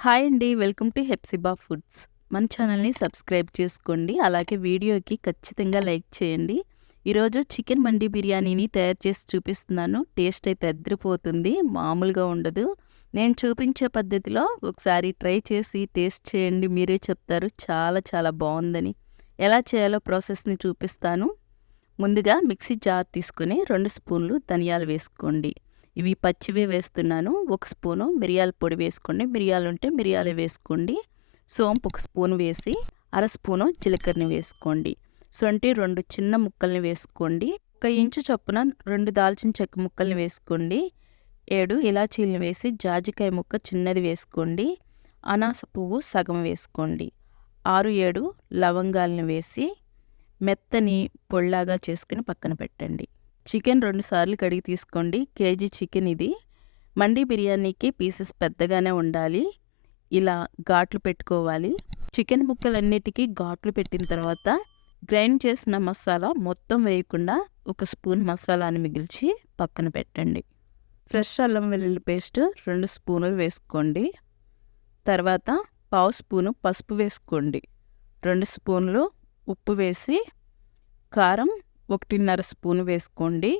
Hi అండి. Welcome to Hepsiba foods. మన ఛానల్‌ని సబ్స్క్రైబ్ చేసుకోండి. అలాగే వీడియోకి ఖచ్చితంగా లైక్ చేయండి. ఈరోజు చికెన్ మండి బిర్యానీని తయారు చేసి చూపిస్తున్నాను. టేస్ట్ అయితే అదిరిపోతుంది. మామూలుగా ఉండదు. నేను చూపించే పద్ధతిలో ఒకసారి ట్రై చేసి టేస్ట్ చేయండి. మీరే చెప్తారు చాలా చాలా బావుందని. ఎలా చేయాలో ప్రాసెస్‌ని చూపిస్తాను. ముందుగా మిక్సీ జార్ తీసుకొని 2 స్పూన్లు ధనియాలు వేసుకోండి. ఇవి పచ్చివే వేస్తున్నాను. 1 స్పూను మిరియాల పొడి వేసుకోండి. మిరియాలుంటే మిరియాలే వేసుకోండి. సోంపు 1 స్పూన్ వేసి, అర స్పూను జీలకర్రని వేసుకోండి. శొంఠి 2 చిన్న ముక్కల్ని వేసుకోండి. 1 ఇంచు చొప్పున 2 దాల్చిన చెక్క ముక్కల్ని వేసుకోండి. 7 ఇలాచీలను వేసి, జాజికాయ ముక్క చిన్నది వేసుకోండి. అనాస పువ్వు సగం వేసుకోండి. 6, 7 లవంగాలను వేసి మెత్తని పొడిలాగా చేసుకుని పక్కన పెట్టండి. చికెన్ 2 సార్లు కడిగి తీసుకోండి. కేజీ చికెన్ ఇది. మండి బిర్యానీకి పీసెస్ పెద్దగానే ఉండాలి. ఇలా ఘాట్లు పెట్టుకోవాలి. చికెన్ ముక్కలన్నిటికీ ఘాట్లు పెట్టిన తర్వాత గ్రైండ్ చేసిన మసాలా మొత్తం వేయకుండా 1 స్పూన్ మసాలాని మిగిల్చి పక్కన పెట్టండి. ఫ్రెష్ అల్లం వెల్లుల్లి పేస్ట్ 2 స్పూనులు వేసుకోండి. తర్వాత పావు స్పూను పసుపు వేసుకోండి. 2 స్పూన్లు ఉప్పు వేసి, కారం 1.5 స్పూను వేసుకోండి.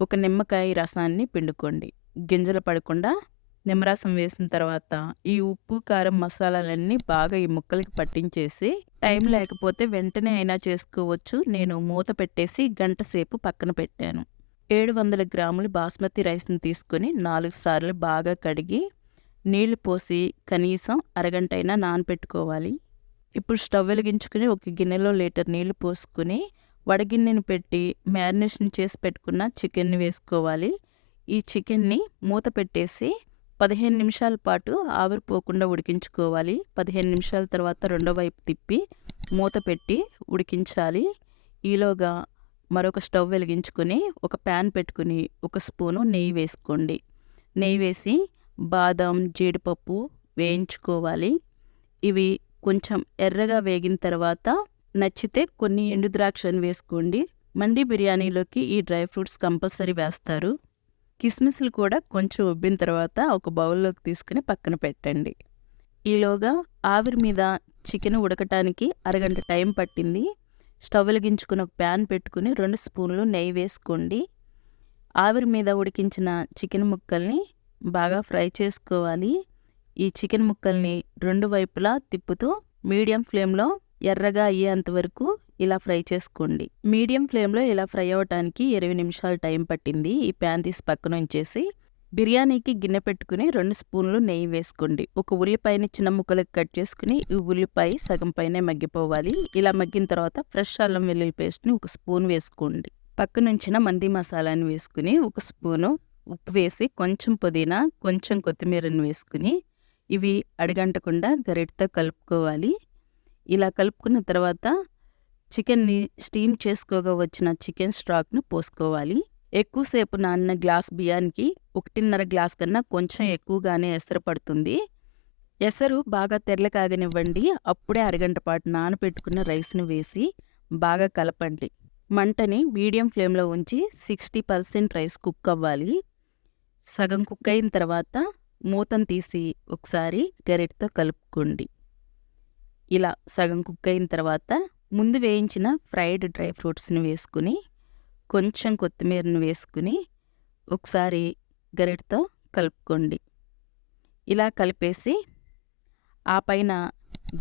ఒక నిమ్మకాయ రసాన్ని పిండుకోండి. గింజలు పడకుండా నిమ్మరసం వేసిన తర్వాత ఈ ఉప్పు, కారం, మసాలాలన్నీ బాగా ఈ ముక్కలకి పట్టించేసి, టైం లేకపోతే వెంటనే అయినా చేసుకోవచ్చు. నేను మూత పెట్టేసి గంట సేపు పక్కన పెట్టాను. 700 గ్రాములు బాస్మతి రైస్‌ని తీసుకొని 4 సార్లు బాగా కడిగి, నీళ్లు పోసి కనీసం అరగంట అయినా నానపెట్టుకోవాలి. ఇప్పుడు స్టవ్ వెలిగించుకుని ఒక గిన్నెలో లీటర్ నీళ్లు పోసుకుని, వడగిన్నెని పెట్టి మ్యారినేషన్ చేసి పెట్టుకున్న చికెన్‌ని వేసుకోవాలి. ఈ చికెన్‌ని మూత పెట్టేసి 15 నిమిషాల పాటు ఆవిరిపోకుండా ఉడికించుకోవాలి. 15 నిమిషాల తర్వాత రెండో వైపు తిప్పి మూత పెట్టి ఉడికించాలి. ఈలోగా మరొక స్టవ్ వెలిగించుకొని ఒక ప్యాన్ పెట్టుకుని 1 స్పూను నెయ్యి వేసుకోండి. నెయ్యి వేసి బాదం, జీడిపప్పు వేయించుకోవాలి. ఇవి కొంచెం ఎర్రగా వేగిన తర్వాత నచ్చితే కొన్ని ఎండు ద్రాక్షను వేసుకోండి. మండి బిర్యానీలోకి ఈ డ్రై ఫ్రూట్స్ కంపల్సరీ వేస్తారు. కిస్మిస్లు కూడా కొంచెం ఉబ్బిన తర్వాత ఒక బౌల్లోకి తీసుకుని పక్కన పెట్టండి. ఈలోగా ఆవిరి మీద చికెన్ ఉడకటానికి అరగంట టైం పట్టింది. స్టవ్ వెలిగించుకుని ఒక ప్యాన్ పెట్టుకుని 2 స్పూన్లు నెయ్యి వేసుకోండి. ఆవిరి మీద ఉడికించిన చికెన్ ముక్కల్ని బాగా ఫ్రై చేసుకోవాలి. ఈ చికెన్ ముక్కల్ని 2 వైపులా తిప్పుతూ మీడియం ఫ్లేమ్‌లో ఎర్రగా అయ్యేంత వరకు ఇలా ఫ్రై చేసుకోండి. మీడియం ఫ్లేమ్‌లో ఇలా ఫ్రై అవ్వటానికి 20 నిమిషాలు టైం పట్టింది. ఈ ప్యాన్ తీసి పక్కన ఉంచేసి, బిర్యానీకి గిన్నె పెట్టుకుని 2 స్పూన్లు నెయ్యి వేసుకోండి. ఒక ఉల్లిపాయని చిన్న ముక్కలకు కట్ చేసుకుని, ఈ ఉల్లిపాయ సగం పైనే మగ్గిపోవాలి. ఇలా మగ్గిన తర్వాత ఫ్రెష్ అల్లం వెల్లుల్లి పేస్ట్‌ని 1 స్పూన్ వేసుకోండి. పక్కనుంచిన మంది మసాలాని వేసుకుని, 1 స్పూను ఉప్పు వేసి, కొంచెం పుదీనా, కొంచెం కొత్తిమీరని వేసుకుని, ఇవి అడుగంటకుండా గరిటెతో కలుపుకోవాలి. ఇలా కలుపుకున్న తర్వాత చికెన్‌ని స్టీమ్ చేసుకోగా వచ్చిన చికెన్ స్టాక్‌ను పోసుకోవాలి. ఎక్కువసేపు నానిన గ్లాస్ బియ్యానికి 1.5 గ్లాస్ కన్నా కొంచెం ఎక్కువగానే ఎసరు పడుతుంది. ఎసరు బాగా తెరలు కాగనివ్వండి. అప్పుడే అరగంట పాటు నానబెట్టుకున్న రైస్‌ని వేసి బాగా కలపండి. మంటని మీడియం ఫ్లేమ్‌లో ఉంచి 60% రైస్ కుక్ అవ్వాలి. సగం కుక్ అయిన తర్వాత మూతను తీసి ఒకసారి గరిటెతో కలుపుకోండి. ఇలా సగం కుక్ అయిన తర్వాత ముందు వేయించిన ఫ్రైడ్ డ్రై ఫ్రూట్స్‌ని వేసుకుని, కొంచెం కొత్తిమీరని వేసుకుని, ఒకసారి గరిటెతో కలుపుకోండి. ఇలా కలిపేసి, ఆ పైన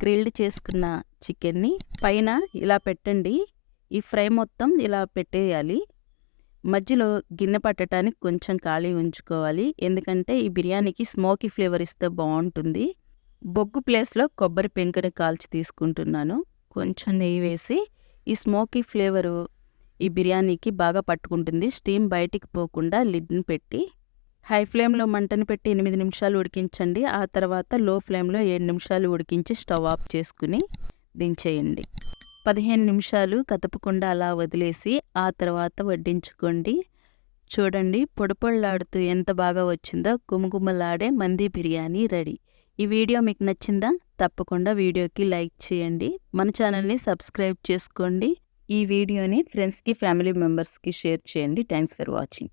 గ్రిల్డ్ చేసుకున్న చికెన్‌ని పైన ఇలా పెట్టండి. ఈ ఫ్రై మొత్తం ఇలా పెట్టేయాలి. మధ్యలో గిన్నె పట్టటానికి కొంచెం ఖాళీ ఉంచుకోవాలి. ఎందుకంటే ఈ బిర్యానీకి స్మోకీ ఫ్లేవర్ ఇస్తే బావుంటుంది. బొగ్గు ప్లేస్‌లో కొబ్బరి పెంకని కాల్చి తీసుకుంటున్నాను. కొంచెం నెయ్యి వేసి, ఈ స్మోకీ ఫ్లేవరు ఈ బిర్యానీకి బాగా పట్టుకుంటుంది. స్టీమ్ బయటికి పోకుండా లిడ్‌ని పెట్టి, హై ఫ్లేమ్‌లో మంటను పెట్టి 8 నిమిషాలు ఉడికించండి. ఆ తర్వాత లో ఫ్లేమ్‌లో 7 నిమిషాలు ఉడికించి స్టవ్ ఆఫ్ చేసుకుని దించేయండి. 15 నిమిషాలు కదపకుండా అలా వదిలేసి, ఆ తర్వాత వడ్డించుకోండి. చూడండి పొడి-పొడిలాడుతూ ఎంత బాగా వచ్చిందో, గుమగుమలాడే మంది బిర్యానీ రెడీ. ఈ వీడియో మీకు నచ్చిందా? తప్పకుండా వీడియోకి లైక్ చేయండి. మన ఛానల్‌ని సబ్స్క్రైబ్ చేసుకోండి. ఈ వీడియోని ఫ్రెండ్స్‌కి, ఫ్యామిలీ మెంబర్స్‌కి షేర్ చేయండి. Thanks for watching.